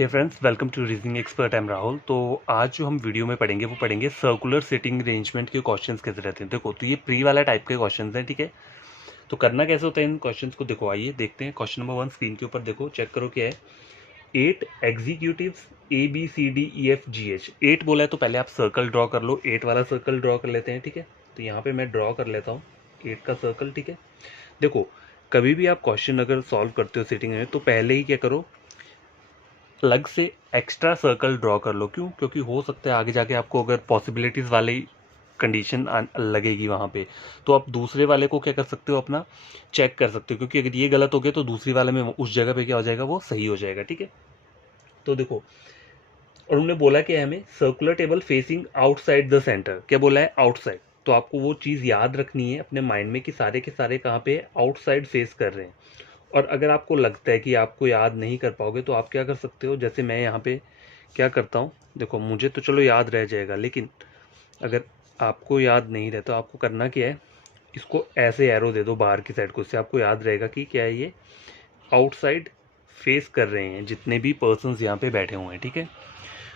Hey friends, welcome to reasoning expert. I am Rahul. तो आज जो हम वीडियो में पढ़ेंगे वो पढ़ेंगे सर्कुलर सिटिंग अरेंजमेंट के क्वेश्चंस कैसे रहते हैं। देखो, तो ये प्री वाला टाइप के क्वेश्चंस हैं, ठीक है। तो करना कैसे होता है इन क्वेश्चंस को, देखो आइए देखते हैं। क्वेश्चन नंबर 1 स्क्रीन के ऊपर देखो, चेक करो क्या है। 8 एग्जीक्यूटिव्स ABCDEFGH, 8 बोला है तो पहले आप सर्कल ड्रॉ कर लो। 8 वाला सर्कल ड्रॉ कर लेते हैं, ठीक है। तो यहाँ पे मैं ड्रॉ कर लेता हूँ 8 का सर्कल, ठीक है। देखो, कभी भी आप क्वेश्चन अगर सॉल्व करते हो सिटिंग में, तो पहले ही क्या करो, अलग से एक्स्ट्रा सर्कल ड्रॉ कर लो। क्यों? क्योंकि हो सकता है आगे जाके आपको अगर पॉसिबिलिटीज़ वाली कंडीशन लगेगी वहाँ पे, तो आप दूसरे वाले को क्या कर सकते हो, अपना चेक कर सकते हो। क्योंकि अगर ये गलत हो गया तो दूसरी वाले में उस जगह पे क्या हो जाएगा, वो सही हो जाएगा, ठीक है। तो देखो, और उन्होंने बोला कि हमें circular table facing outside the centre, क्या बोला है, आउटसाइड। तो आपको वो चीज़ याद रखनी है अपने माइंड में कि सारे के सारे कहाँ पे आउटसाइड फेस कर रहे हैं। और अगर आपको लगता है कि आपको याद नहीं कर पाओगे तो आप क्या कर सकते हो, जैसे मैं यहाँ पे क्या करता हूँ। देखो, मुझे तो चलो याद रह जाएगा, लेकिन अगर आपको याद नहीं रहता तो आपको करना क्या है, इसको ऐसे एरो दे दो बाहर की साइड को, इससे आपको याद रहेगा कि क्या है, ये आउटसाइड फेस कर रहे हैं जितने भी पर्सन्स यहाँ पे बैठे हुए हैं, ठीक है।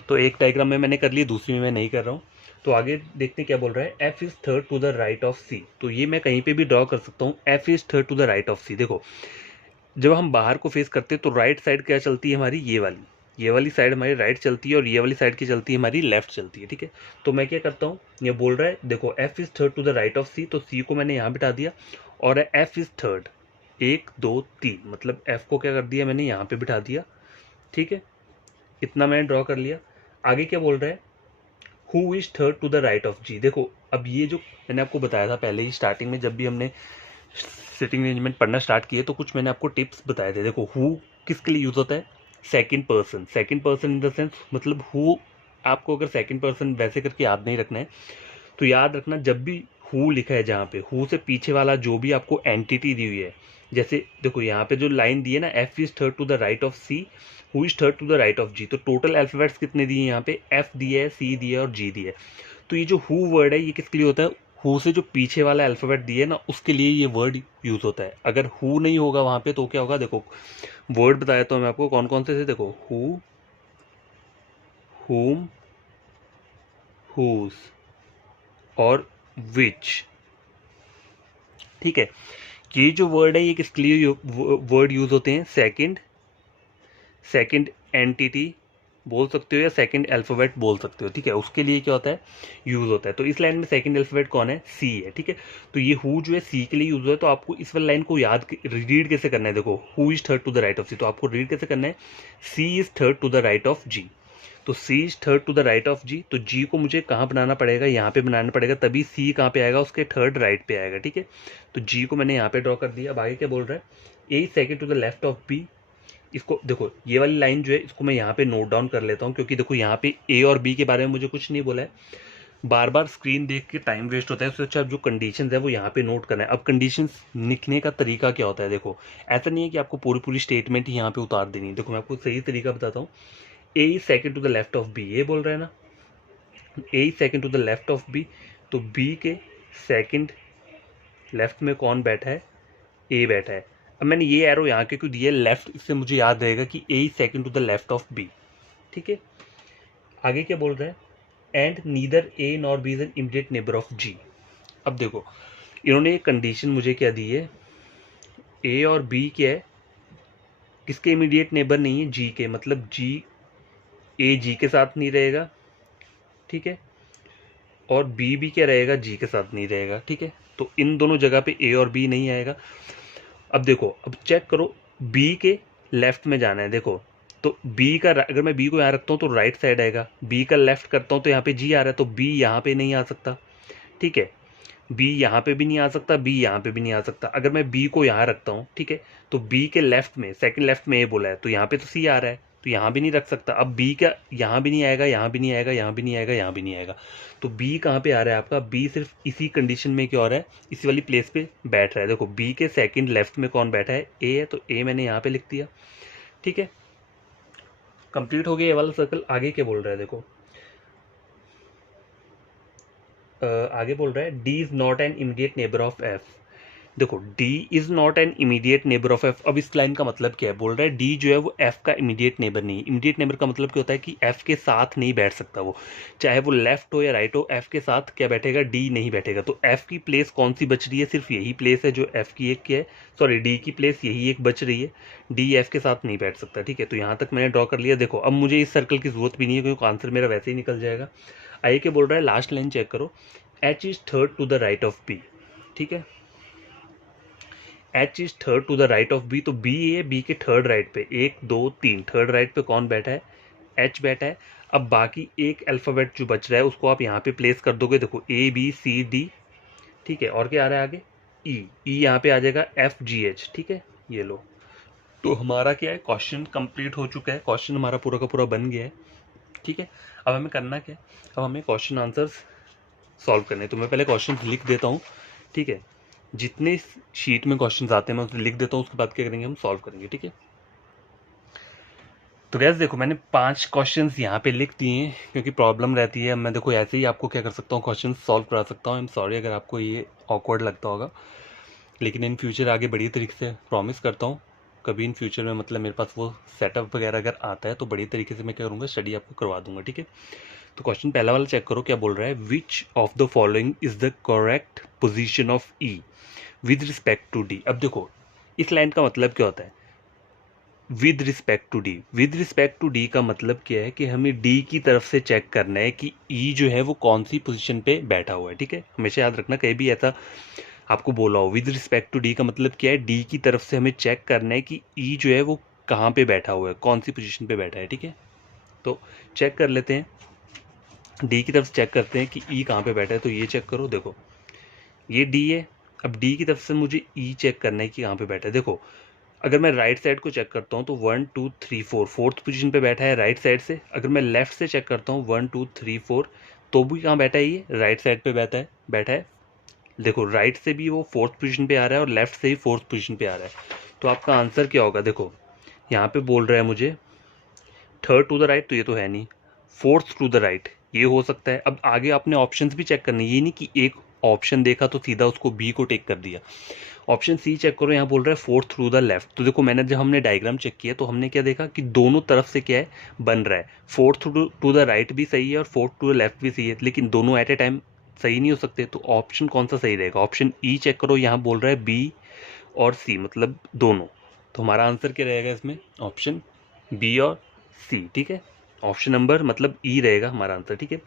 तो एक डायग्राम में मैंने कर ली, दूसरी में मैं नहीं कर रहा हूँ। तो आगे देखते हैं क्या बोल रहा है। F is third to the right of C, तो ये मैं कहीं पे भी ड्रॉ कर सकता हूँ। F is third to the right of C. देखो, जब हम बाहर को फेस करते हैं तो राइट साइड क्या चलती है हमारी, ये वाली साइड हमारी राइट चलती है, और ये वाली साइड की चलती है हमारी लेफ्ट चलती है, ठीक है। तो मैं क्या करता हूँ, ये बोल रहा है, देखो F is third to the right of C, तो सी को मैंने यहाँ बिठा दिया। और एफ इज थर्ड, 1 2 3, मतलब एफ को क्या कर दिया मैंने यहाँ पे बिठा दिया, ठीक है। इतना मैंने ड्रॉ कर लिया। आगे क्या बोल रहा है, who is third to the right of G. देखो, अब ये जो मैंने आपको बताया था पहले ही स्टार्टिंग में, जब भी हमने सिटिंग अरेंजमेंट पढ़ना स्टार्ट किए, तो कुछ मैंने आपको टिप्स बताए थे। देखो, हु किसके लिए यूज होता है, second person. Second person in the sense, मतलब हु, आपको अगर सेकंड पर्सन वैसे करके याद नहीं रखना है, तो याद रखना जब भी हु लिखा है, जहाँ पे हु से पीछे वाला जो भी आपको एंटिटी दी हुई है, जैसे देखो यहाँ पे जो लाइन दी है ना, F is third to the right of C, who is third to the right of G. तो टोटल अल्फाबेट्स कितने दिए हैं यहाँ पे, एफ दिया है, सी दिया है और जी दिया है। तो ये जो हु वर्ड है, ये किसके लिए होता है, हु से जो पीछे वाला अल्फाबेट दिए ना, उसके लिए ये वर्ड यूज होता है। अगर हु नहीं होगा वहां पे तो क्या होगा, देखो वर्ड बताया तो मैं आपको कौन कौन से थे। देखो, हु, हुम, हुज और विच, ठीक है। ये जो वर्ड है ये किसके लिए वर्ड यूज होते हैं, सेकंड एंटिटी बोल सकते हो या सेकंड अल्फाबेट बोल सकते हो, ठीक है। उसके लिए क्या होता है, यूज होता है। तो इस लाइन में सेकंड अल्फाबेट कौन है, सी है, ठीक है। तो ये हु जो है सी के लिए यूज हुआ है। तो आपको इस वाली लाइन को याद रीड कैसे करना है, देखो who is third to the right of C, तो आपको रीड कैसे करना है, C is third to the right of G. तो C is third to the right of G, तो जी को मुझे कहाँ बनाना पड़ेगा, यहाँ पे बनाना पड़ेगा, तभी सी कहाँ पे आएगा, उसके थर्ड राइट पे आएगा, ठीक है। तो जी को मैंने यहाँ पे ड्रॉ कर दिया। अब आगे क्या बोल रहा है, A second to the left of B. इसको देखो, ये वाली लाइन जो है इसको मैं यहाँ पे नोट डाउन कर लेता हूँ, क्योंकि देखो यहाँ पे ए और बी के बारे में मुझे कुछ नहीं बोला है। बार बार स्क्रीन देख के टाइम वेस्ट होता है, उससे अच्छा जो कंडीशंस है वो यहाँ पे नोट करना है। अब कंडीशंस लिखने का तरीका क्या होता है, देखो ऐसा नहीं है कि आपको पूरी पूरी स्टेटमेंट ही यहाँ पे उतार देनी है। देखो, मैं आपको सही तरीका बताता हूँ। A is second to the left of B, ये बोल रहा है ना, A is second to the left of B. तो बी के सेकंड लेफ्ट में कौन बैठा है, ए बैठा है। अब मैंने ये एरो यहाँ के क्यों दिया है, लेफ्ट, इससे मुझे याद रहेगा कि A is second to the left of B, ठीक है। आगे क्या बोल रहा है, and neither A nor B is an immediate neighbour of G. अब देखो, इन्होंने एक कंडीशन मुझे क्या दी है, ए और बी क्या है, किसके इमीडिएट नेबर नहीं है, जी के, मतलब जी, ए जी के साथ नहीं रहेगा, ठीक है। और बी भी क्या रहेगा, जी के साथ नहीं रहेगा, ठीक है। तो इन दोनों जगह पे ए और बी नहीं आएगा। अब देखो, अब चेक करो, बी के लेफ्ट में जाना है। देखो, तो बी का, अगर मैं बी को यहाँ रखता हूँ तो राइट साइड आएगा, बी का लेफ्ट करता हूँ तो यहाँ पे जी आ रहा है, तो बी यहाँ पे नहीं आ सकता, ठीक है। बी यहाँ पे भी नहीं आ सकता, बी यहाँ पे भी नहीं आ सकता। अगर मैं बी को यहाँ रखता हूँ, ठीक है, तो बी के लेफ्ट में, सेकंड लेफ्ट में ए बोला है, तो यहाँ पे तो सी आ रहा है, तो यहाँ भी नहीं रख सकता। अब बी का यहाँ भी नहीं आएगा, यहाँ भी नहीं आएगा, यहाँ भी नहीं आएगा, यहाँ भी नहीं आएगा। तो बी कहाँ पे आ रहा है आपका, बी सिर्फ इसी कंडीशन में क्या हो रहा है, इसी वाली प्लेस पे बैठ रहा है। देखो, बी के सेकंड लेफ्ट में कौन बैठा है, ए है, तो ए मैंने यहाँ पे लिख दिया, ठीक है। कंप्लीट हो गया ये वाला सर्कल। आगे क्या बोल रहा है, देखो आगे बोल रहा है, D is not an immediate neighbour of F. देखो D is not an immediate neighbour of F. अब इस लाइन का मतलब क्या है, बोल रहा है डी जो है वो एफ का इमीडिएट नेबर नहीं है। इमीडिएट नेबर का मतलब क्या होता है कि एफ के साथ नहीं बैठ सकता वो, चाहे वो लेफ्ट हो या राइट हो, एफ के साथ क्या बैठेगा, डी नहीं बैठेगा। तो एफ की प्लेस कौन सी बच रही है, सिर्फ यही प्लेस है जो एफ की एक की है, सॉरी डी की प्लेस यही एक बच रही है, डी एफ के साथ नहीं बैठ सकता। ठीक है, तो यहाँ तक मैंने ड्रॉ कर लिया। देखो अब मुझे इस सर्कल की जरूरत भी नहीं है क्योंकि आंसर मेरा वैसे ही निकल जाएगा। आइए क्या बोल रहा है, लास्ट लाइन चेक करो, H is third to the right of B. ठीक है, H is third to the right of B, तो बी है बी के थर्ड राइट पे, 1 2 3 थर्ड राइट पे कौन बैठा है, एच बैठा है। अब बाकी एक अल्फ़ाबेट जो बच रहा है उसको आप यहाँ पे प्लेस कर दोगे। देखो ए बी सी डी, ठीक है, और क्या आ रहा है आगे, ई, ई यहाँ पे आ जाएगा एफ जी एच। ठीक है, ये लो, तो हमारा क्या है, क्वेश्चन कंप्लीट हो चुका है, क्वेश्चन हमारा पूरा का पूरा बन गया है। ठीक है, अब हमें करना क्या है, अब हमें क्वेश्चन आंसर्स सॉल्व करने हैं। तो मैं पहले क्वेश्चन लिख देता हूँ। ठीक है, जितने शीट में क्वेश्चंस आते हैं मैं उसमें लिख देता हूँ, उसके बाद क्या करेंगे, हम सॉल्व करेंगे। ठीक है, तो गैस देखो मैंने 5 क्वेश्चंस यहाँ पे लिख दिए हैं क्योंकि प्रॉब्लम रहती है। मैं देखो ऐसे ही आपको क्या कर सकता हूँ, क्वेश्चन सॉल्व करा सकता हूँ। आई एम सॉरी अगर आपको ये ऑकवर्ड लगता होगा, लेकिन इन फ्यूचर आगे बढ़िया तरीके से प्रॉमिस करता हूँ, कभी इन फ्यूचर में मतलब मेरे पास वो सेटअप वगैरह अगर आता है तो बड़ी तरीके से मैं क्या करूँगा, स्टडी आपको करवा दूंगा। ठीक है, तो क्वेश्चन पहला वाला चेक करो, क्या बोल रहा है, which of the following is the correct position of E with respect to D. अब देखो इस लाइन का मतलब क्या होता है, with respect to D. With respect to D का मतलब क्या है कि हमें डी की तरफ से चेक करना है कि ई जो है वो कौन सी पोजीशन पे बैठा हुआ है। ठीक है, हमेशा याद रखना, कहीं भी ऐसा आपको बोला हो विद रिस्पेक्ट टू डी का मतलब क्या है, डी की तरफ से हमें चेक करना है कि ई जो है वो कहाँ पे बैठा हुआ है, कौन सी पोजीशन पे बैठा है। ठीक है, तो चेक कर लेते हैं, डी की तरफ से चेक करते हैं कि ई कहाँ पे बैठा है। तो ये चेक करो, देखो ये डी है, अब डी की तरफ से मुझे ई चेक करना है कि कहाँ पे बैठा है। देखो अगर मैं राइट साइड को चेक करता हूँ तो 1 2 3 4 फोर्थ पोजीशन पे बैठा है राइट साइड से। अगर मैं लेफ्ट से चेक करता हूँ 1 2 3 4, तो भी कहाँ बैठा है, ये राइट साइड पे बैठा है। देखो राइट से भी वो फोर्थ पोजीशन पे आ रहा है और लेफ्ट से ही फोर्थ पोजीशन पे आ रहा है। तो आपका आंसर क्या होगा, देखो यहाँ पे बोल रहा है मुझे थर्ड टू द राइट, तो ये तो है नहीं, फोर्थ टू द राइट ये हो सकता है। अब आगे आपने ऑप्शंस भी चेक करने, ये नहीं कि एक ऑप्शन देखा तो सीधा उसको बी को टेक कर दिया। ऑप्शन सी चेक करो, यहाँ बोल रहा है फोर्थ थ्रू द लेफ्ट। तो देखो मैंने जब हमने डायग्राम चेक किया तो हमने क्या देखा कि दोनों तरफ से क्या है, बन रहा है, फोर्थ टू द राइट भी सही है और फोर्थ टू द लेफ्ट भी सही है, लेकिन दोनों एट ए टाइम सही नहीं हो सकते। तो ऑप्शन कौन सा सही रहेगा, ऑप्शन ई चेक करो, यहाँ बोल रहा है बी और सी मतलब दोनों। तो हमारा आंसर क्या रहेगा इसमें, ऑप्शन बी और सी। ठीक है, ऑप्शन नंबर मतलब ई रहेगा हमारा आंसर। ठीक है,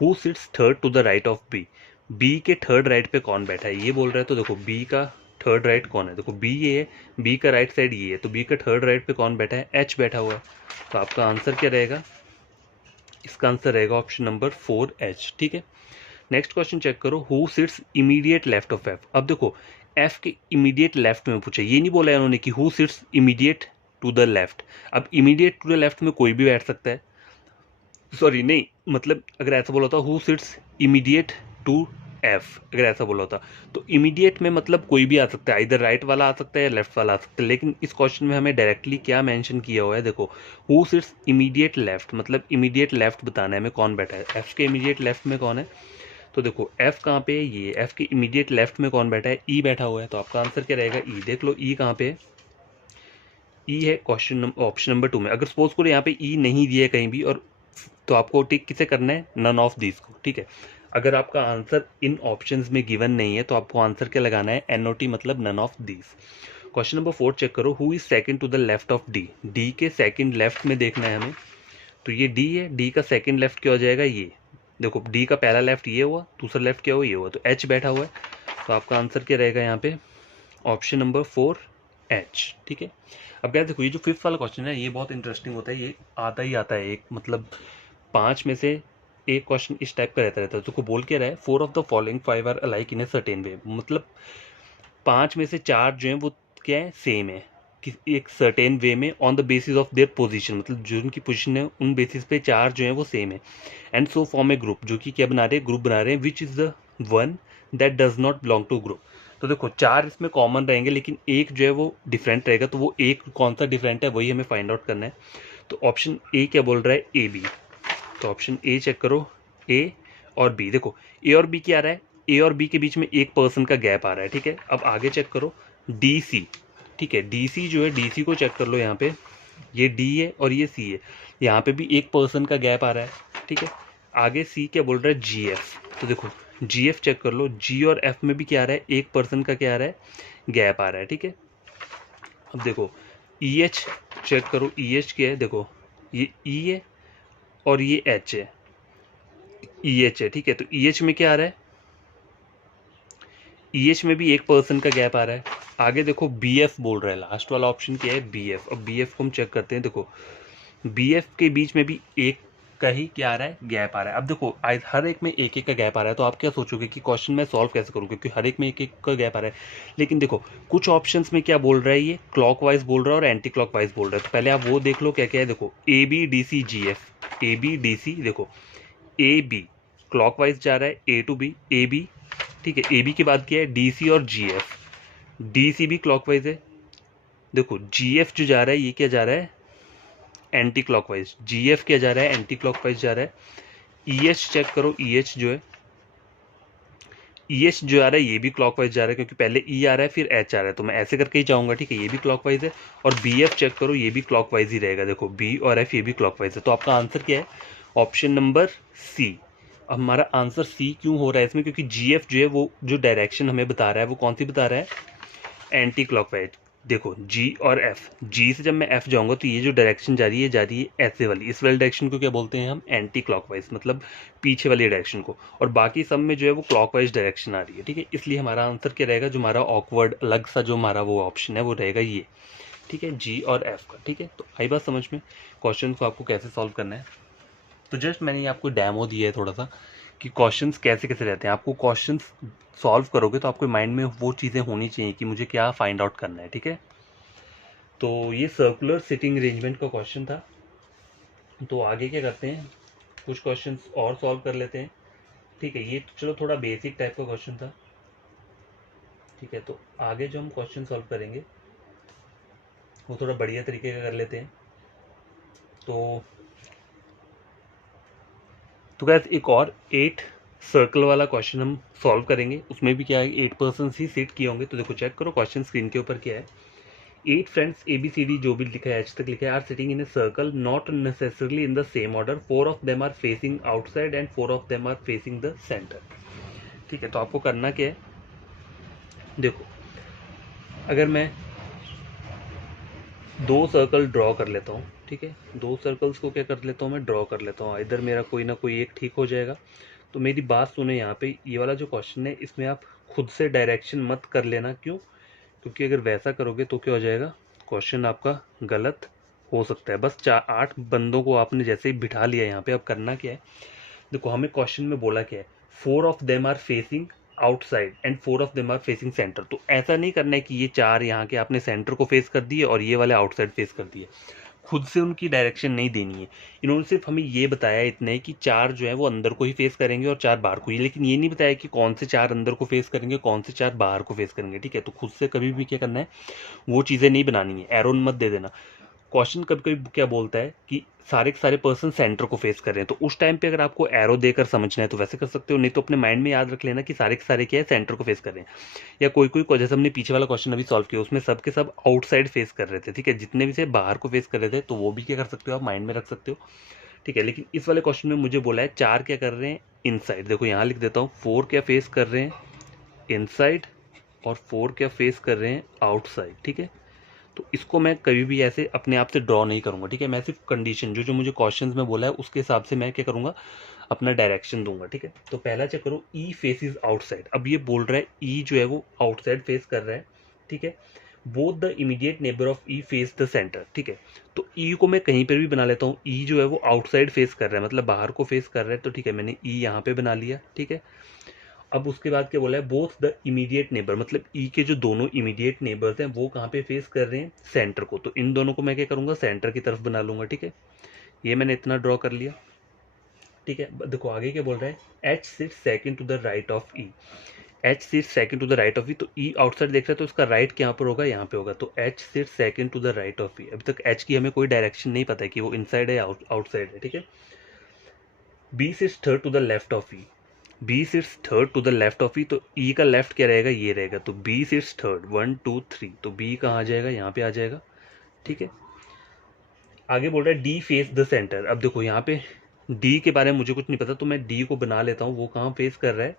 who sits third to the right of B, B के थर्ड राइट पे कौन बैठा है ये बोल रहा है। तो देखो बी का थर्ड राइट कौन है, देखो बी ये है, बी का राइट साइड ये है, तो बी का थर्ड राइट पे कौन बैठा है, एच बैठा हुआ है। तो आपका आंसर क्या रहेगा, इसका आंसर रहेगा ऑप्शन नंबर 4 एच। ठीक है, नेक्स्ट क्वेश्चन चेक करो, who sits immediate left of F. अब देखो एफ के इमीडिएट लेफ्ट में पूछा, ये नहीं बोला है उन्होंने कि who sits immediate to the left. अब इमीडिएट टू द लेफ्ट में कोई भी बैठ सकता है, सॉरी नहीं, मतलब अगर ऐसा बोला होता who sits immediate to F, अगर ऐसा बोला होता तो इमीडिएट में मतलब कोई भी आ सकता है, इधर राइट वाला आ सकता है या लेफ्ट वाला आ सकता है। लेकिन इस क्वेश्चन में हमें डायरेक्टली क्या मेंशन किया हुआ है, देखो हु सिट्स इमीडिएट लेफ्ट मतलब इमीडिएट लेफ्ट बताना है हमें कौन बैठा है, एफ के इमीडिएट लेफ्ट में कौन है। तो देखो एफ कहाँ पे है, ये एफ के इमीडिएट लेफ्ट में कौन बैठा है, ई बैठा हुआ है। तो आपका आंसर क्या रहेगा, ई। देख लो ई कहाँ पे है, ई है क्वेश्चन ऑप्शन नंबर 2 में। अगर सपोज करो यहाँ पे ई नहीं दिया है कहीं भी, और तो आपको टिक किसे करना है, नन ऑफ दिस को। ठीक है, अगर आपका आंसर इन ऑप्शंस में गिवन नहीं है तो आपको आंसर क्या लगाना है, एनओटी मतलब none of this. Question number 4 check करो, who is second to the left of D, D के सेकंड लेफ्ट में देखना है हमें। तो ये डी है, डी का सेकंड लेफ्ट क्या हो जाएगा, ये देखो डी का पहला लेफ्ट ये हुआ, दूसरा लेफ्ट क्या हुआ, ये हुआ, तो एच बैठा हुआ है। तो आपका आंसर क्या रहेगा यहाँ पे, ऑप्शन नंबर 4 एच। ठीक है, अब क्या देखो ये जो 5th वाला क्वेश्चन है ये बहुत इंटरेस्टिंग होता है, ये आता ही आता है, एक मतलब 5 में से एक क्वेश्चन इस टाइप का रहता है। तो बोल के रहा है 4 of the following 5 are alike in a certain way, मतलब 5 में से 4 जो है वो क्या है, सेम है कि एक सर्टेन वे में, on the basis of their position मतलब जो उनकी पोजीशन है उन बेसिस पे 4 जो है वो सेम है। And so form A group, जो कि क्या बना रहे हैं, ग्रुप बना रहे हैं, which is the one that does not belong to group. तो देखो 4 इसमें कॉमन रहेंगे लेकिन एक जो है वो डिफरेंट रहेगा, तो वो एक कौन सा डिफरेंट है वही हमें फाइंड आउट करना है। तो ऑप्शन ए क्या बोल रहा है, ए बी। तो ऑप्शन ए चेक करो, ए और बी। देखो ए और बी क्या आ रहा है, ए और बी के बीच में एक पर्सन का गैप आ रहा है, ठीक है। अब आगे चेक करो डी सी, ठीक है, डी सी जो है, डी सी को चेक कर लो यहाँ पे, ये डी है और ये सी है, यहाँ पे भी एक पर्सन का गैप आ रहा है, ठीक है। आगे सी क्या बोल रहा है, जी एफ, तो देखो जी एफ चेक कर लो, जी और एफ में भी क्या आ रहा है, एक पर्सन का क्या आ रहा है, गैप आ रहा है, ठीक है। अब देखो ई एच चेक करो, ई एच क्या है, देखो ये ई है और ये एच है, ई एच है, ठीक है। तो ई एच में क्या आ रहा है, ई एच में भी एक पर्सन का गैप आ रहा है। आगे देखो बी एफ बोल रहा है, लास्ट वाला ऑप्शन क्या है, बी एफ। अब बी एफ को हम चेक करते हैं, देखो बी एफ के बीच में भी एक का ही क्या आ रहा है, गैप आ रहा है। अब देखो हर एक में एक एक का गैप आ रहा है, तो आप क्या सोचोगे कि क्वेश्चन मैं सॉल्व कैसे करूँ, क्योंकि हर एक में एक एक का गैप आ रहा है। लेकिन देखो कुछ ऑप्शंस में क्या बोल रहा है, ये क्लॉकवाइज बोल रहा है और एंटी क्लॉकवाइज बोल रहा है। तो पहले आप वो देख लो क्या क्या है, देखो A B D C G F, A B D C, देखो ए बी क्लॉकवाइज जा रहा है, A to B, A B, ठीक है। ए बी के बाद क्या है, डी सी और जी एफ, डी सी भी क्लॉकवाइज है। देखो जी एफ जो जा रहा है, ये क्या जा रहा है, एंटी क्लॉकवाइज, जी एफ क्या जा रहा है, एंटी क्लॉकवाइज जा रहा है। ई एच चेक करो, ई एच जो है, ई एच जो आ रहा है ये भी क्लॉकवाइज जा रहा है, क्योंकि पहले ई आ रहा है फिर एच आ रहा है, तो मैं ऐसे करके ही जाऊंगा, ठीक है। ये भी क्लॉकवाइज है। और बी एफ चेक करो, ये भी क्लॉकवाइज ही रहेगा, देखो बी और एफ ये भी क्लॉकवाइज है। तो आपका आंसर क्या है, ऑप्शन नंबर सी। अब हमारा आंसर सी क्यों हो रहा है इसमें, क्योंकि जी एफ जो है वो जो डायरेक्शन हमें बता रहा है वो कौन सी बता रहा है, एंटी क्लॉकवाइज। देखो जी और एफ, जी से जब मैं एफ जाऊंगा तो ये जो डायरेक्शन जा रही है ऐसे वाली, इस वाली डायरेक्शन को क्या बोलते हैं हम, एंटी क्लॉकवाइज, मतलब पीछे वाली डायरेक्शन को। और बाकी सब में जो है वो क्लॉकवाइज डायरेक्शन आ रही है, ठीक है। इसलिए हमारा आंसर क्या रहेगा, जो हमारा ऑकवर्ड अलग सा जो हमारा वो ऑप्शन है वो रहेगा ये, ठीक है, जी और एफ का, ठीक है। तो आई बात समझ में, क्वेश्चन को आपको कैसे सॉल्व करना है। तो जस्ट मैंने ये आपको डेमो दिया है थोड़ा सा कि क्वेश्चंस कैसे कैसे रहते हैं। आपको क्वेश्चंस सॉल्व करोगे तो आपके माइंड में वो चीज़ें होनी चाहिए कि मुझे क्या फाइंड आउट करना है, ठीक है। तो ये सर्कुलर सिटिंग अरेंजमेंट का क्वेश्चन था। तो आगे क्या करते हैं, कुछ क्वेश्चंस और सॉल्व कर लेते हैं, ठीक है। ये चलो थोड़ा बेसिक टाइप का क्वेश्चन था, ठीक है। तो आगे जो हम क्वेश्चन सॉल्व करेंगे वो थोड़ा बढ़िया तरीके का कर लेते हैं। तो गैस एक और 8 सर्कल वाला क्वेश्चन हम सॉल्व करेंगे। उसमें भी क्या है, 8 पर्सन ही सीट किए होंगे। तो देखो चेक करो क्वेश्चन स्क्रीन के ऊपर क्या है, 8 friends A B C D जो भी लिखा है एच तक लिखा है, are sitting in a circle not necessarily in the same order, 4 of them are facing outside and 4 of them are facing the centre, ठीक है। तो आपको करना क्या है, देखो अगर मैं 2 सर्कल ड्रॉ कर लेता हूँ, ठीक है, 2 सर्कल्स को क्या कर लेता हूँ मैं, ड्रॉ कर लेता हूँ। इधर मेरा कोई ना कोई एक ठीक हो जाएगा। तो मेरी बात सुने यहाँ पे, ये वाला जो क्वेश्चन है इसमें आप खुद से डायरेक्शन मत कर लेना, क्यों, क्योंकि अगर वैसा करोगे तो क्या हो जाएगा, क्वेश्चन आपका गलत हो सकता है। बस 8 बंदों को आपने जैसे ही बिठा लिया यहाँ पे, अब करना क्या है, देखो हमें क्वेश्चन में बोला क्या है, 4 of them are facing outside and 4 of them are facing centre. तो ऐसा नहीं करना है कि ये 4 यहाँ के आपने सेंटर को फेस कर दिए और ये वाले आउटसाइड फेस कर दिए, खुद से उनकी डायरेक्शन नहीं देनी है। इन्होंने सिर्फ हमें ये बताया इतना है कि 4 जो है वो अंदर को ही फेस करेंगे और 4 बाहर को ही, लेकिन ये नहीं बताया कि कौन से 4 अंदर को फेस करेंगे, कौन से 4 बाहर को फेस करेंगे, ठीक है। तो खुद से कभी भी क्या करना है, वो चीज़ें नहीं बनानी है, एरो मत दे देना। क्वेश्चन कभी कभी क्या बोलता है कि सारे के सारे पर्सन सेंटर को फेस कर रहे हैं, तो उस टाइम पे अगर आपको एरो देकर समझना है तो वैसे कर सकते हो, नहीं तो अपने माइंड में याद रख लेना कि सारे के सारे क्या है, सेंटर को फेस कर रहे हैं। या कोई जैसे हमने पीछे वाला क्वेश्चन अभी सॉल्व किया उसमें सब के सब आउटसाइड फेस कर रहे थे, ठीक है, जितने भी से बाहर को फेस कर रहे थे, तो वो भी क्या कर सकते हो आप माइंड में रख सकते हो, ठीक है। लेकिन इस वाले क्वेश्चन में मुझे बोला है 4 क्या कर रहे हैं, इनसाइड। देखो यहाँ लिख देता हूँ, 4 क्या फेस कर रहे हैं, इनसाइड, और 4 क्या फेस कर रहे हैं, आउटसाइड, ठीक है। तो इसको मैं कभी भी ऐसे अपने आप से ड्रॉ नहीं करूंगा, ठीक है। मैं सिर्फ कंडीशन जो जो मुझे क्वेश्चंस में बोला है उसके हिसाब से मैं क्या करूंगा, अपना डायरेक्शन दूंगा, ठीक है। तो पहला चेक करो, ई फेसिस आउटसाइड। अब ये बोल रहा है ई जो है वो आउटसाइड फेस कर रहा है, ठीक है। Both the immediate neighbour of E face the centre, ठीक है। तो ई को मैं कहीं पर भी बना लेता हूँ, ई जो है वो आउटसाइड फेस कर रहा है, मतलब बाहर को फेस कर रहा है, तो ठीक है, मैंने ई यहाँ पे बना लिया, ठीक है। अब उसके बाद क्या बोला है, बोथ द इमीडिएट नेबर, मतलब ई के जो दोनों इमीडिएट नेबर्स हैं वो कहाँ पे फेस कर रहे हैं, सेंटर को। तो इन दोनों को मैं क्या करूँगा, सेंटर की तरफ बना लूंगा, ठीक है। ये मैंने इतना ड्रॉ कर लिया, ठीक है। देखो आगे क्या बोल रहा है, H sit second to the right of E, H sit second to the right of E. तो ई आउटसाइड देख रहा है तो उसका राइट क्या पर होगा, यहाँ पे होगा। तो H sit second to the right of E. अभी तक एच की हमें कोई डायरेक्शन नहीं पता है कि वो इनसाइड है आउटसाइड है, ठीक है। B sits third to the left of E, B sits third to the left of E, तो ई का लेफ्ट क्या रहेगा, ये रहेगा, तो बी सिट्स थर्ड 1 2 3, तो बी कहाँ आ जाएगा, यहाँ पे आ जाएगा। ठीक है, आगे बोल रहा है डी फेस द सेंटर। अब देखो यहाँ पे डी के बारे में मुझे कुछ नहीं पता, तो मैं डी को बना लेता हूँ, वो कहाँ फेस कर रहा है,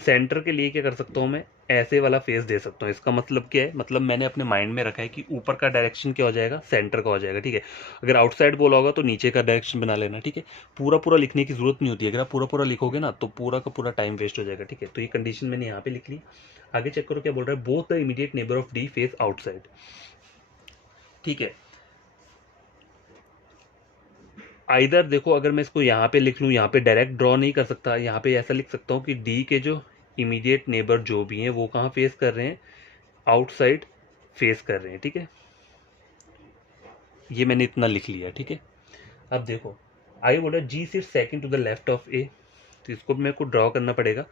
सेंटर के लिए क्या कर सकता हूँ मैं, ऐसे वाला फेस दे सकता हूँ। इसका मतलब क्या है, मतलब मैंने अपने माइंड में रखा है कि ऊपर का डायरेक्शन क्या हो जाएगा, सेंटर का हो जाएगा। ठीक है, अगर आउटसाइड बोला होगा तो नीचे का डायरेक्शन बना लेना। ठीक है, पूरा पूरा लिखने की जरूरत नहीं होती है, अगर आप पूरा पूरा लिखोगे ना तो पूरा का पूरा टाइम वेस्ट हो जाएगा। ठीक है, तो ये कंडीशन मैंने यहाँ पे लिख ली। आगे चेक करो क्या बोल रहा है, both the immediate neighbour of D face outside. ठीक है, आइदर देखो, अगर मैं इसको यहाँ पे लिख लूँ, यहाँ पे डायरेक्ट ड्रॉ नहीं कर सकता, यहाँ पे ऐसा लिख सकता हूँ कि डी के जो इमीडिएट नेबर जो भी हैं वो कहाँ फेस कर रहे हैं, आउटसाइड फेस कर रहे हैं। ठीक है, ये मैंने इतना लिख लिया। ठीक है, अब देखो आगे बोला G sits second to the left of A, तो इसको मेरे को ड्रॉ करना पड़ेगा,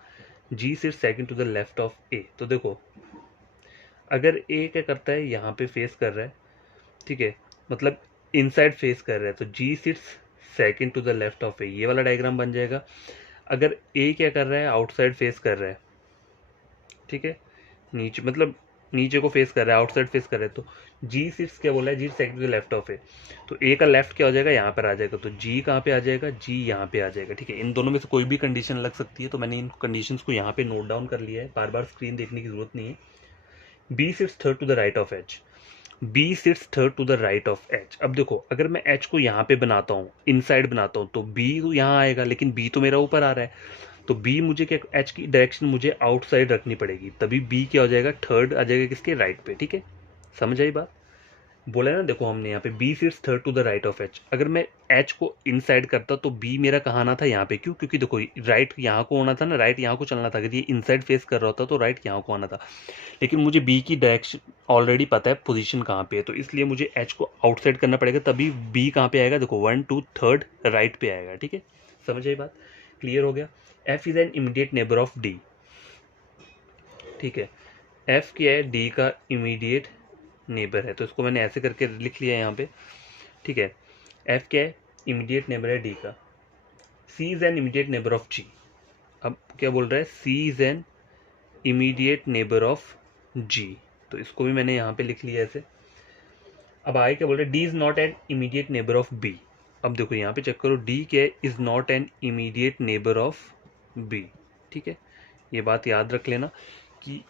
G sits second to the left of A. तो देखो अगर ए क्या करता है, यहाँ पे फेस कर रहा है, ठीक है, मतलब इनसाइड फेस कर रहा है, तो G sits second to the left of A, ये वाला डायग्राम बन जाएगा। अगर ए क्या कर रहा है, आउटसाइड फेस कर रहा है, ठीक है, नीचे मतलब नीचे को फेस कर रहा है, आउटसाइड फेस कर रहा है, तो जी सिक्स क्या बोला है, G second to the left of A, तो ए का लेफ्ट क्या हो जाएगा, यहाँ पर आ जाएगा, तो जी कहाँ पे आ जाएगा, जी यहाँ पे आ जाएगा। ठीक है, इन दोनों में से कोई भी कंडीशन लग सकती है, तो मैंने इन कंडीशंस को यहाँ पे नोट डाउन कर लिया है, बार बार स्क्रीन देखने की जरूरत नहीं है। B sits third to the right of H, B sits third to the right of H. अब देखो अगर मैं एच को यहाँ पे बनाता हूँ, इनसाइड बनाता हूँ, तो बी तो यहाँ आएगा, लेकिन बी तो मेरा ऊपर आ रहा है, तो बी मुझे क्या, एच की डायरेक्शन मुझे आउटसाइड रखनी पड़ेगी, तभी बी क्या हो जाएगा, थर्ड आ जाएगा किसके, राइट पे। ठीक है, समझ आई बात, बोला है ना, देखो हमने यहाँ पे B sits third to the right of H, अगर मैं एच को इनसाइड करता तो बी मेरा कहाँ आना था, यहाँ पे, क्यों, क्योंकि देखो राइट यहाँ को होना था ना, राइट यहाँ को चलना था, अगर ये इनसाइड फेस कर रहा होता तो राइट यहाँ को आना था, लेकिन मुझे बी की डायरेक्शन ऑलरेडी पता है, पोजीशन कहाँ पे है, तो इसलिए मुझे एच को आउटसाइड करना पड़ेगा, तभी बी कहाँ पे आएगा, देखो 1 2 3 राइट पे आएगा। ठीक है, समझ आई बात, क्लियर हो गया। F is an immediate neighbour of D. ठीक है, एफ क्या है, डी का इमीडिएट नेबर है, तो इसको मैंने ऐसे करके लिख लिया यहाँ पे। ठीक है, एफ क्या है, इमीडिएट नेबर है डी का। C is an immediate neighbour of G. अब क्या बोल रहा है, C is an immediate neighbour of G, तो इसको भी मैंने यहाँ पे लिख लिया ऐसे। अब आगे क्या बोल रहा है, D is not an immediate neighbour of B. अब देखो यहाँ पे चेक करो, डी क्या है, is not an immediate neighbour of B. ठीक है, ये बात याद रख लेना कि,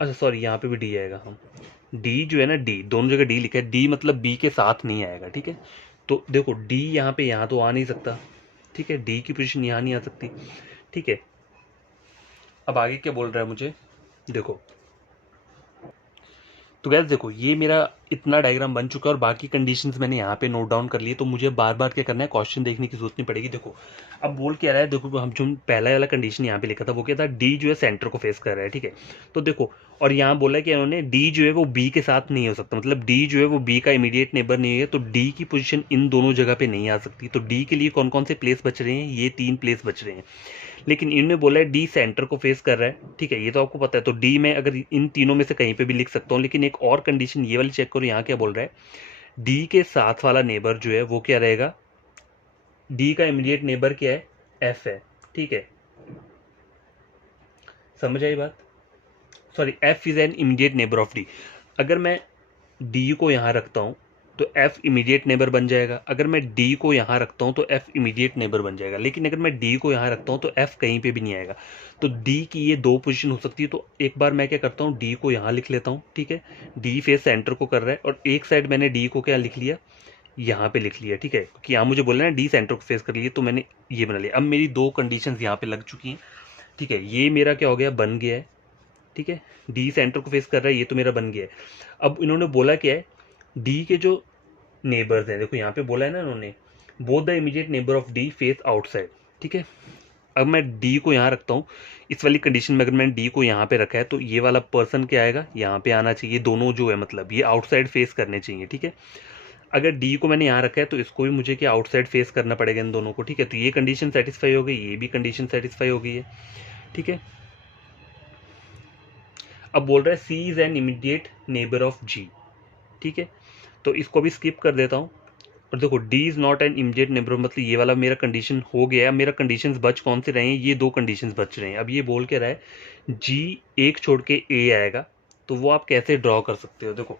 अच्छा सॉरी, यहाँ पे भी डी आएगा, हम डी जो है ना, डी दोनों जगह डी लिखा है, डी मतलब बी के साथ नहीं आएगा। ठीक है, तो देखो डी यहाँ पे, यहाँ तो आ नहीं सकता। ठीक है, डी की पोजीशन यहाँ नहीं आ सकती। ठीक है, अब आगे क्या बोल रहा है मुझे, देखो, तो गैस देखो ये मेरा इतना डायग्राम बन चुका है, और बाकी कंडीशंस मैंने यहाँ पे नोट डाउन कर लिए, तो मुझे बार बार क्या करना है, क्वेश्चन देखने की जरूरत नहीं पड़ेगी। देखो अब बोल क्या रहा है, देखो हम जो पहला वाला कंडीशन यहाँ पे लिखा था वो क्या था, डी जो है सेंटर को फेस कर रहा है। ठीक है, तो देखो, और यहाँ बोला है कि इन्होंने डी जो है वो बी के साथ नहीं हो सकता, मतलब डी जो है वो बी का इमीडिएट नेबर नहीं है, तो डी की पोजीशन इन दोनों जगह पे नहीं आ सकती। तो डी के लिए कौन कौन से प्लेस बच रहे हैं, ये 3 प्लेस बच रहे हैं, लेकिन इनमें बोला है डी सेंटर को फेस कर रहा है। ठीक है, ये तो आपको पता है, तो डी में अगर इन तीनों में से कहीं पे भी लिख सकता हूँ, लेकिन एक और कंडीशन ये वाली चेक करो, यहाँ क्या बोल रहा है, डी के साथ वाला नेबर जो है वो क्या रहेगा, डी का इमीडिएट नेबर क्या है, एफ है। ठीक है, समझ आई बात, sorry, F is an immediate neighbour of D. अगर मैं डी को यहाँ रखता हूँ तो एफ इमीडिएट नेबर बन जाएगा, अगर मैं डी को यहाँ रखता हूँ तो एफ इमीडिएट नेबर बन जाएगा, लेकिन अगर मैं डी को यहाँ रखता हूँ तो एफ कहीं पे भी नहीं आएगा। तो डी की ये 2 पोजीशन हो सकती है, तो एक बार मैं क्या करता हूँ, डी को यहाँ लिख लेता हूँ। ठीक है, डी फेस सेंटर को कर रहा है, और एक साइड मैंने डी को क्या लिख लिया, यहाँ पे लिख लिया। ठीक है, क्योंकि यहाँ मुझे बोला ना डी सेंटर को फेस कर लिया, तो मैंने ये बना लिया। अब मेरी 2 कंडीशन यहाँ पे लग चुकी हैं। ठीक है, ये मेरा क्या हो गया, बन गया है। ठीक है, डी सेंटर को फेस कर रहा है, ये तो मेरा बन गया है। अब इन्होंने बोला क्या है, डी के जो नेबर्स हैं, देखो यहाँ पे बोला है ना इन्होंने, both the immediate neighbour of D face outside. ठीक है, अब मैं डी को यहाँ रखता हूँ, इस वाली कंडीशन में अगर मैंने डी को यहाँ पे रखा है तो ये वाला पर्सन क्या आएगा, यहाँ पे आना चाहिए, दोनों जो है मतलब ये आउटसाइड फेस करने चाहिए। ठीक है, अगर डी को मैंने यहाँ रखा है तो इसको भी मुझे क्या आउटसाइड फेस करना पड़ेगा इन दोनों को। ठीक है, तो ये कंडीशन सेटिस्फाई हो गई, ये भी कंडीशन सेटिस्फाई हो गई है। ठीक है, अब बोल रहा है C is an immediate neighbour of G. ठीक है, तो इसको भी स्किप कर देता हूँ। और देखो D is not an immediate neighbour, मतलब ये वाला मेरा कंडीशन हो गया है। मेरा कंडीशंस बच कौन से रहे हैं, ये 2 कंडीशंस बच रहे हैं। अब ये बोल के रहा है जी एक छोड़ के ए आएगा, तो वो आप कैसे ड्रॉ कर सकते हो। देखो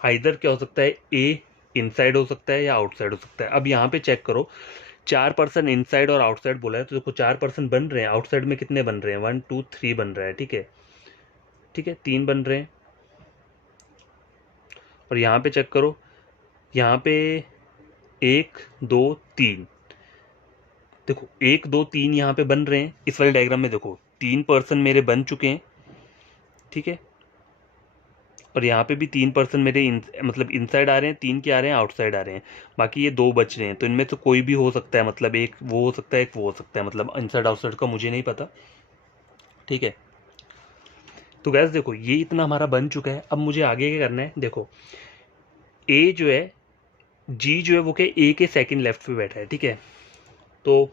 आइदर क्या हो सकता है, ए इनसाइड हो सकता है या आउटसाइड हो सकता है। अब यहाँ पे चेक करो 4% इनसाइड और आउटसाइड बोला है, तो देखो 4% बन रहे हैं, आउटसाइड में कितने बन रहे हैं, 1 2 3 बन रहा है, ठीक है, ठीक है, 3 बन रहे हैं। और यहाँ पे चेक करो, यहाँ पे 1 2 3, देखो 1 2 3 यहाँ पे बन रहे हैं। इस वाले डायग्राम में देखो 3% मेरे बन चुके हैं, ठीक है, और यहाँ पे भी 3% मेरे मतलब इनसाइड आ रहे हैं, 3 के आ रहे हैं आउटसाइड आ रहे हैं, बाकी ये 2 बच रहे हैं। तो इनमें से कोई भी हो सकता है, मतलब एक वो हो सकता है एक वो हो सकता है, मतलब इनसाइड आउटसाइड का मुझे नहीं पता, ठीक है। तो गैस देखो ये इतना हमारा बन चुका है। अब मुझे आगे क्या करना है, देखो ए जो है, जी जो है वो क्या ए के सेकंड लेफ्ट पे बैठा है, ठीक है। तो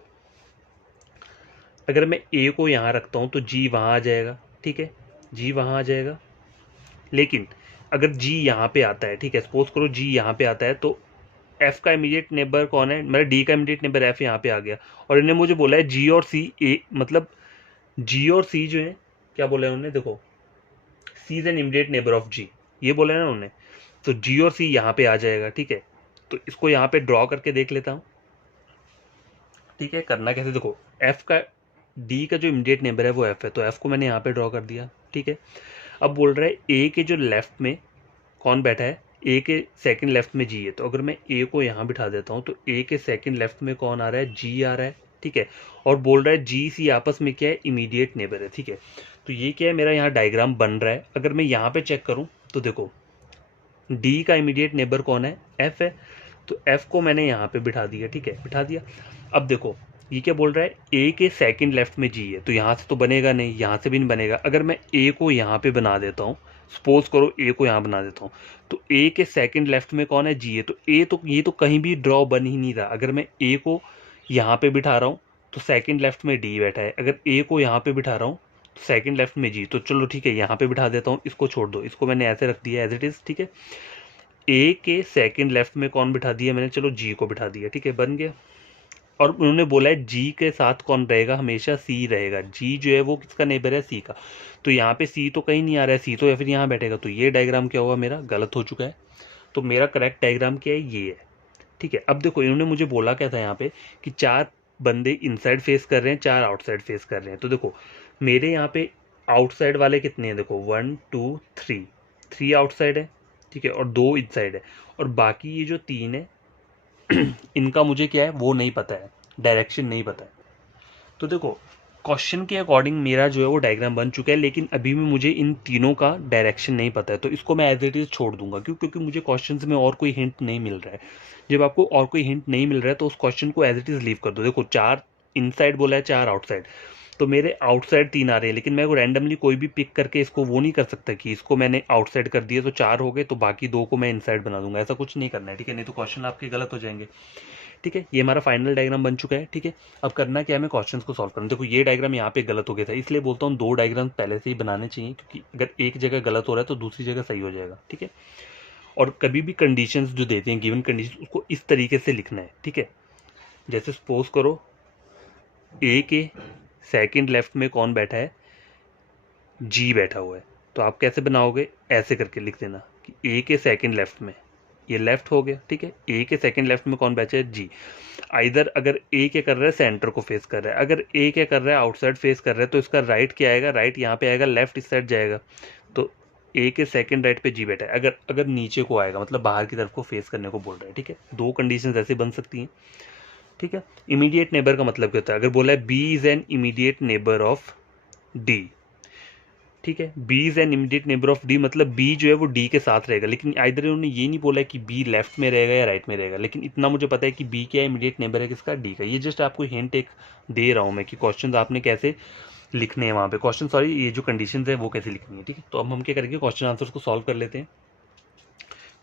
अगर मैं ए को यहाँ रखता हूँ तो जी वहाँ आ जाएगा, ठीक है, जी वहाँ आ जाएगा। लेकिन अगर जी यहाँ पे आता है, ठीक है, सपोज करो जी यहाँ पे आता है, तो एफ का इमीडिएट नेबर कौन है, मेरा डी का इमीडिएट नेबर एफ यहाँ पे आ गया। और इन्हें मुझे बोला है जी और सी ए, मतलब जी और सी जो है क्या बोला है उन्होंने, देखो C is an immediate neighbour of G, ये बोला है ना उन्होंने। तो जी और सी यहाँ पे आ जाएगा, ठीक है। तो इसको यहाँ पे ड्रॉ करके देख लेता हूँ, ठीक है। करना कैसे, देखो एफ का डी का जो इमीडिएट नेबर है वो एफ है, तो एफ को मैंने यहाँ पे ड्रॉ कर दिया, ठीक है। अब बोल रहा है ए के जो लेफ्ट में कौन बैठा है, ए के सेकंड लेफ्ट में जी है। तो अगर मैं ए को यहाँ बिठा देता हूँ तो ए के सेकंड लेफ्ट में कौन आ रहा है, जी आ रहा है, ठीक है। और बोल रहा है जी सी आपस में क्या है, इमीडिएट नेबर है, ठीक है। तो ये क्या है, मेरा यहाँ डायग्राम बन रहा है। अगर मैं यहाँ पे चेक करूँ तो देखो डी का इमीडिएट नेबर कौन है, एफ है। तो एफ को मैंने यहाँ पे बिठा दिया, ठीक है, बिठा दिया। अब देखो ये क्या बोल रहा है, ए के सेकंड लेफ्ट में जी है, तो यहाँ से तो बनेगा नहीं, यहाँ से भी नहीं बनेगा। अगर मैं ए को यहाँ पे बना देता हूँ, सपोज करो ए को यहाँ बना देता हूँ, तो ए के सेकंड लेफ्ट में कौन है, जी है। तो ए तो ये तो कहीं भी ड्रॉ बन ही नहीं रहा। अगर मैं ए को यहाँ पे बिठा रहा हूँ तो सेकंड लेफ्ट में डी बैठा है, अगर ए को यहाँ पे बिठा रहा हूँ तो सेकंड लेफ्ट में जी। तो चलो ठीक है, यहाँ पे बिठा देता हूँ, इसको छोड़ दो, इसको मैंने ऐसे रख दिया एज इट इज़, ठीक है। ए के सेकंड लेफ्ट में कौन बिठा दिया मैंने, चलो जी को बिठा दिया, ठीक है, बन गया। और उन्होंने बोला है जी के साथ कौन रहेगा, हमेशा सी रहेगा। जी जो है वो किसका नेबर है, सी का। तो यहाँ पे सी तो कहीं नहीं आ रहा है, सी तो या फिर यहाँ बैठेगा। तो ये डायग्राम क्या हुआ, मेरा गलत हो चुका है। तो मेरा करेक्ट डायग्राम क्या है, ये है, ठीक है। अब देखो इन्होंने मुझे बोला क्या था यहाँ पे कि 4 बंदे इनसाइड फेस कर रहे हैं, 4 आउटसाइड फेस कर रहे हैं। तो देखो मेरे यहाँ पे आउटसाइड वाले कितने हैं, देखो 1 2 3 आउटसाइड है, ठीक है, और 2 इनसाइड है। और बाकी ये जो 3 है इनका मुझे क्या है वो नहीं पता है, डायरेक्शन नहीं पता है। तो देखो क्वेश्चन के अकॉर्डिंग मेरा जो है वो डायग्राम बन चुका है, लेकिन अभी भी मुझे इन तीनों का डायरेक्शन नहीं पता है। तो इसको मैं एज इट इज़ छोड़ दूंगा, क्योंकि मुझे क्वेश्चंस में और कोई हिंट नहीं मिल रहा है। जब आपको और कोई हिंट नहीं मिल रहा है तो उस क्वेश्चन को एज इट इज़ लीव कर दो। देखो 4 इनसाइड बोला है, 4 आउटसाइड, तो मेरे आउटसाइड 3 आ रहे हैं, लेकिन मैं वो रैंडमली कोई भी पिक करके इसको वो नहीं कर सकता कि इसको मैंने आउटसाइड कर दिया तो 4 हो गए तो बाकी 2 को मैं इनसाइड बना दूंगा। ऐसा कुछ नहीं करना है, ठीक है, नहीं तो क्वेश्चन आपके गलत हो जाएंगे, ठीक है। ये हमारा फाइनल डायग्राम बन चुका है, ठीक है। अब करना क्या है, हमें क्वेश्चंस को सॉल्व करना। देखो ये डायग्राम यहाँ पे गलत हो गया था, इसलिए बोलता हूँ 2 डायग्राम पहले से ही बनाने चाहिए, क्योंकि अगर एक जगह गलत हो रहा है तो दूसरी जगह सही हो जाएगा, ठीक है। और कभी भी कंडीशंस जो देते हैं, गिवन कंडीशन, उसको इस तरीके से लिखना है, ठीक है। जैसे सपोज करो ए के सेकंड लेफ्ट में कौन बैठा है, जी बैठा हुआ है। तो आप कैसे बनाओगे, ऐसे करके लिख देना कि ए के सेकंड लेफ्ट में, ये लेफ्ट हो गया, ठीक है। ए के सेकंड लेफ्ट में कौन बैठा है, जी। आइदर अगर ए क्या कर रहा है, सेंटर को फेस कर रहा है, अगर ए क्या कर रहा है, आउटसाइड फेस कर रहा है, तो इसका राइट क्या आएगा, राइट यहाँ पे आएगा, लेफ्ट इस साइड जाएगा। तो ए के सेकंड राइट पे जी बैठा है। अगर अगर नीचे को आएगा, मतलब बाहर की तरफ को फेस करने को बोल रहा है, ठीक है। 2 कंडीशन ऐसे बन सकती हैं, ठीक है। इमीडिएट नेबर का मतलब क्या होता है, अगर बोला है B is an immediate neighbour of D, ठीक है, B is an immediate neighbour of D, मतलब बी जो है वो डी के साथ रहेगा। लेकिन आइदर उन्होंने ये नहीं बोला है कि बी लेफ्ट में रहेगा या राइट में रहेगा, लेकिन इतना मुझे पता है कि बी क्या इमीडिएट नेबर है किसका, डी का। ये जस्ट आपको हिंट एक दे रहा हूँ मैं कि क्वेश्चन आपने कैसे लिखने हैं वहाँ पे, क्वेश्चन सॉरी ये जो कंडीशन है वो कैसे लिखनी है, ठीक है। तो अब हम क्या करेंगे, क्वेश्चन आंसर्स को सॉल्व कर लेते हैं।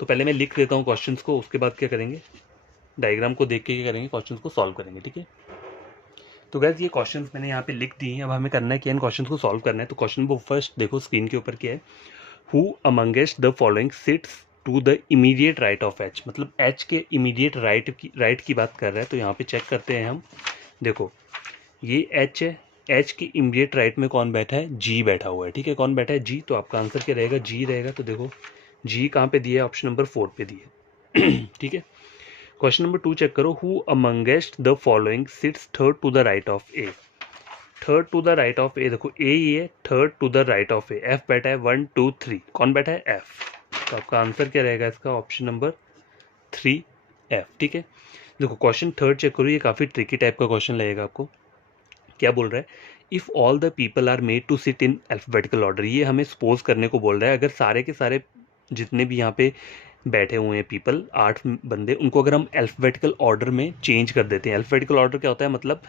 तो पहले मैं लिख देता हूँ क्वेश्चन को, उसके बाद क्या करेंगे, डायग्राम को देख के क्या करेंगे, क्वेश्चन को सॉल्व करेंगे, ठीक है। तो गैस ये क्वेश्चंस मैंने यहाँ पे लिख दिए हैं। अब हमें करना है कि इन क्वेश्चंस को सॉल्व करना है। तो क्वेश्चन वो फर्स्ट देखो स्क्रीन के ऊपर क्या है, who amongst the following sits to the immediate right of H, मतलब एच के इमीडिएट राइट की बात कर रहा है। तो यहाँ पे चेक करते हैं हम, देखो ये एच है, एच के इमीडिएट राइट में कौन बैठा है, जी बैठा हुआ है, ठीक है, कौन बैठा है, जी। तो आपका आंसर क्या रहेगा, जी रहेगा। तो देखो जी कहाँ पे दिया है, ऑप्शन नंबर 4 पे दिया है ठीक है। क्वेश्चन नंबर 2 चेक करो, who amongst the following sits third to the right of A. Third to the right of A, देखो ए ही है, third to the right of A, F बैठा है 1 2 3, कौन बैठा है, एफ। तो आपका आंसर क्या रहेगा इसका, ऑप्शन नंबर 3 एफ, ठीक है। देखो क्वेश्चन थर्ड चेक करो, ये काफ़ी ट्रिकी टाइप का क्वेश्चन लगेगा आपको। क्या बोल रहा है, if all the people are made to sit in alphabetical order, ये हमें सपोज करने को बोल रहा है, अगर सारे के सारे जितने भी यहाँ पे बैठे हुए हैं पीपल, 8 बंदे, उनको अगर हम अल्फाबेटिकल ऑर्डर में चेंज कर देते हैं। अल्फाबेटिकल ऑर्डर क्या होता है, मतलब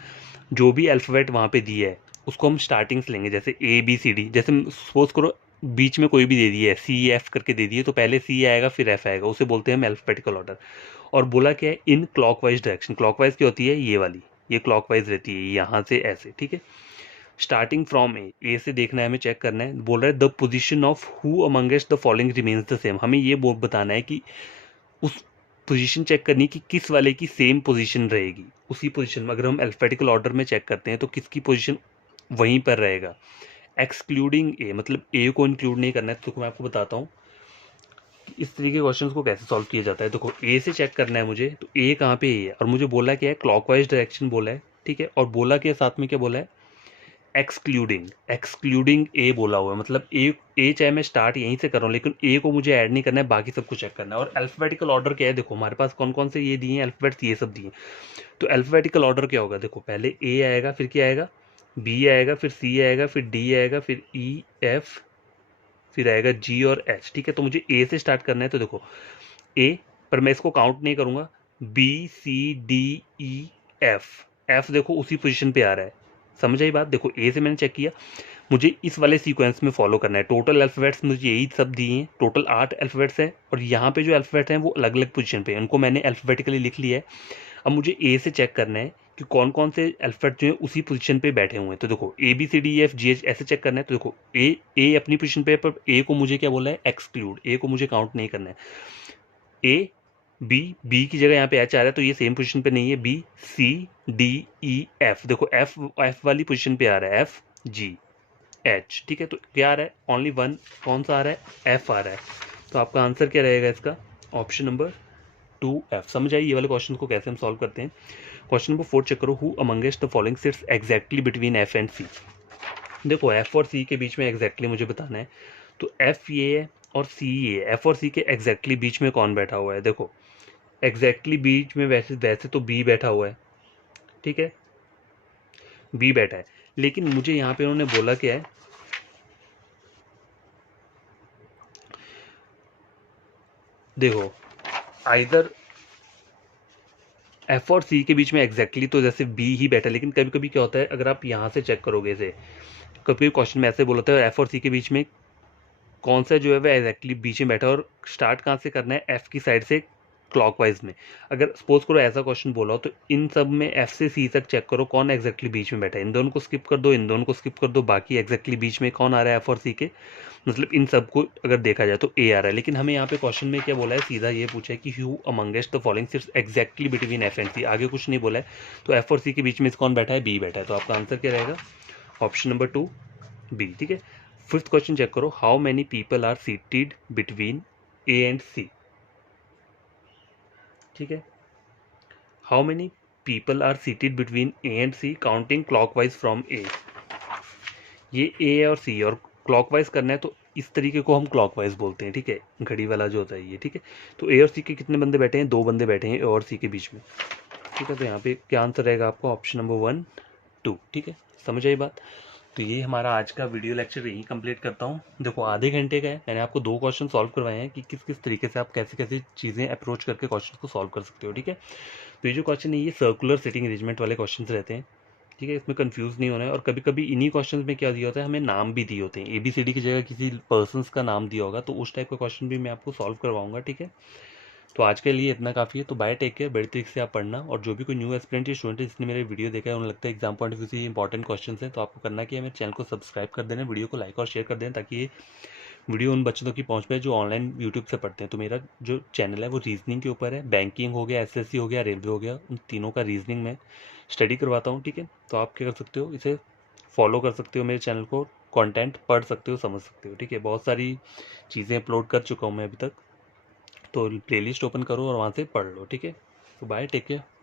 जो भी अल्फ़ाबेट वहाँ पे दिया है उसको हम स्टार्टिंग से लेंगे, जैसे ए बी सी डी, जैसे सपोज करो बीच में कोई भी दे दिया है, सी एफ करके दे दिए, तो पहले सी आएगा फिर एफ आएगा, उसे बोलते हैं हम अल्फ़ाबेटिकल ऑर्डर। और बोला क्या है, इन क्लॉकवाइज डायरेक्शन, क्लॉकवाइज क्या होती है, ये वाली, ये क्लॉकवाइज रहती है, यहाँ से ऐसे, ठीक है। स्टार्टिंग फ्रॉम ए से देखना है, हमें चेक करना है। बोल रहा है the position of who amongst the following remains the same, हमें ये बताना है कि उस पोजीशन चेक करनी कि किस वाले की सेम पोजीशन रहेगी उसी पोजीशन में। अगर हम अल्फाबेटिकल ऑर्डर में चेक करते हैं तो किसकी पोजीशन वहीं पर रहेगा, एक्सक्लूडिंग ए, मतलब ए को इंक्लूड नहीं करना है। तो मैं आपको बताता हूँ इस तरीके के क्वेश्चन को कैसे सॉल्व किया जाता है। देखो ए से चेक करना है मुझे, तो ए कहाँ पे है, और मुझे बोला क्या है, क्लॉकवाइज डायरेक्शन बोला है, ठीक है। और बोला क्या साथ में, क्या बोला है, एक्सक्लूडिंग ए बोला हुआ है, मतलब ए चाहे मैं स्टार्ट यहीं से कर रहा हूँ, लेकिन ए को मुझे ऐड नहीं करना है, बाकी सबको चेक करना है। और अल्फाबेटिकल ऑर्डर क्या है, देखो हमारे पास कौन कौन से ये दिए हैं अल्फाबेट्स, ये सब दिए। तो अल्फाबेटिकल ऑर्डर क्या होगा, देखो पहले ए आएगा, फिर क्या आएगा, बी आएगा, फिर सी आएगा, फिर डी आएगा, फिर ई एफ, फिर आएगा जी और एच, ठीक है। तो मुझे ए से स्टार्ट करना है, तो देखो ए, पर मैं इसको काउंट नहीं करूंगा, B C D E F, F देखो उसी पोजीशन पे आ रहा है, समझ आई बात। देखो ए से मैंने चेक किया, मुझे इस वाले सीक्वेंस में फॉलो करना है। टोटल अल्फ़ाबेट्स मुझे यही सब दिए हैं, टोटल 8 अल्फ़ाबेट्स हैं, और यहाँ पे जो अल्फ़ाबेट हैं वो अलग अलग पोजीशन पे हैं, उनको मैंने अल्फ़ाबेटिकली लिख लिया है। अब मुझे ए से चेक करना है कि कौन कौन से अल्फ़ाबेट जो है उसी पोजीशन पे बैठे हुए हैं। तो देखो A B C D E F G H ऐसे चेक करना है। तो देखो ए अपनी पोजीशन पे है, पर ए को मुझे क्या बोला है, एक्सक्लूड, ए को मुझे काउंट नहीं करना है। ए बी की जगह यहाँ पे एच आ रहा है, तो ये सेम पोजीशन पे नहीं है, B C D E F, देखो एफ वाली पोजीशन पे आ रहा है, एफ जी एच, ठीक है। तो क्या आ रहा है, ओनली वन, कौन सा आ रहा है, एफ आ रहा है। तो आपका आंसर क्या रहेगा इसका, ऑप्शन नंबर 2 एफ। समझ आई ये वाले क्वेश्चन को कैसे हम सॉल्व करते हैं। क्वेश्चन नंबर 4 चेक करो, who amongst the following sits exactly between F and C. देखो एफ और सी के बीच में एग्जैक्टली मुझे बताना है। तो एफ ये है और सी ये, एफ और सी के एग्जैक्टली बीच में कौन बैठा हुआ है, देखो एग्जैक्टली बीच में वैसे तो बी बैठा हुआ है, ठीक है, बी बैठा है। लेकिन मुझे यहाँ पे उन्होंने बोला क्या है, देखो आइदर एफ और सी के बीच में एग्जैक्टली तो जैसे बी ही बैठा है, लेकिन कभी कभी क्या होता है, अगर आप यहाँ से चेक करोगे इसे, कभी क्वेश्चन में ऐसे बोलता है एफ और सी के बीच में कौन सा जो है वह एग्जैक्टली बीच में बैठा है, और स्टार्ट कहाँ से करना है, एफ की साइड से क्लॉकवाइज में। अगर सपोज करो ऐसा क्वेश्चन बोला हो, तो इन सब में एफ से सी तक चेक करो कौन एग्जैक्टली बीच में बैठा है, इन दोनों को स्किप कर दो, इन दोनों को स्किप कर दो, बाकी एग्जैक्टली बीच में कौन आ रहा है, एफ और सी के, मतलब इन सब को अगर देखा जाए तो ए आ रहा है। लेकिन हमें यहाँ पे क्वेश्चन में क्या बोला है, सीधा ये पूछा है कि who amongst the following sits exactly between F and C, आगे कुछ नहीं बोला है। तो एफ और सी के बीच में कौन बैठा है, बी बैठा है। तो आपका आंसर क्या रहेगा, ऑप्शन नंबर 2 बी, ठीक है। फिफ्थ क्वेश्चन चेक करो, how many people are seated between A and C, ठीक है। How many people are seated between A and C counting clockwise from A. ये ए और सी, और क्लॉकवाइज करना है तो इस तरीके को हम क्लॉकवाइज बोलते हैं, ठीक है, घड़ी वाला जो होता है ये, ठीक है। तो ए और सी के कितने बंदे बैठे हैं, 2 बंदे बैठे हैं ए और सी के बीच में, ठीक है। तो यहाँ पे क्या आंसर रहेगा आपका, ऑप्शन नंबर 1 2, ठीक है। समझ आई बात। तो ये हमारा आज का वीडियो लेक्चर यहीं कंप्लीट करता हूँ। देखो आधे घंटे का है, मैंने आपको 2 क्वेश्चन सॉल्व करवाए हैं कि किस किस तरीके से आप कैसे कैसे चीज़ें अप्रोच करके क्वेश्चन को सॉल्व कर सकते हो, ठीक है। तो ये जो क्वेश्चन है ये सर्कुलर सिटिंग अरेंजमेंट वाले क्वेश्चन रहते हैं, ठीक है, इसमें कंफ्यूज नहीं होना है। और कभी कभी इन्हीं क्वेश्चन में क्या दिया होता है, हमें नाम भी दिए होते हैं, ABCD की जगह किसी पर्सन्स का नाम दिया होगा, तो उस टाइप का क्वेश्चन भी मैं आपको सॉल्व करवाऊंगा, ठीक है। तो आज के लिए इतना काफ़ी है। तो बाय, टेक केयर, बड़ी तरीके से आप पढ़ना। और जो भी कोई न्यू एस्पिरेंट या स्टूडेंट है जिसने मेरे वीडियो देखा है, उन्हें लगता है एग्जाम पॉइंट ऑफ व्यू से इंपॉर्टेंट क्वेश्चन है, तो आपको करना क्या है, मेरे चैनल को सब्सक्राइब कर देना, वीडियो को लाइक और शेयर कर देना, ताकि ये वीडियो उन बच्चों तक की पहुंच पाए जो ऑनलाइन यूट्यूब से पढ़ते हैं। तो मेरा जो चैनल है वो रीजनिंग के ऊपर है, बैंकिंग हो गया, एसएससी हो गया, रेलवे हो गया, उन तीनों का रीजनिंग में स्टडी करवाता हूँ, ठीक है। तो आप क्या कर सकते हो, इसे फॉलो कर सकते हो, मेरे चैनल को कंटेंट पढ़ सकते हो, समझ सकते हो, ठीक है। बहुत सारी चीज़ें अपलोड कर चुका हूँ मैं अभी तक, तो प्लेलिस्ट ओपन करो और वहाँ से पढ़ लो, ठीक है। तो बाय, टेक केयर।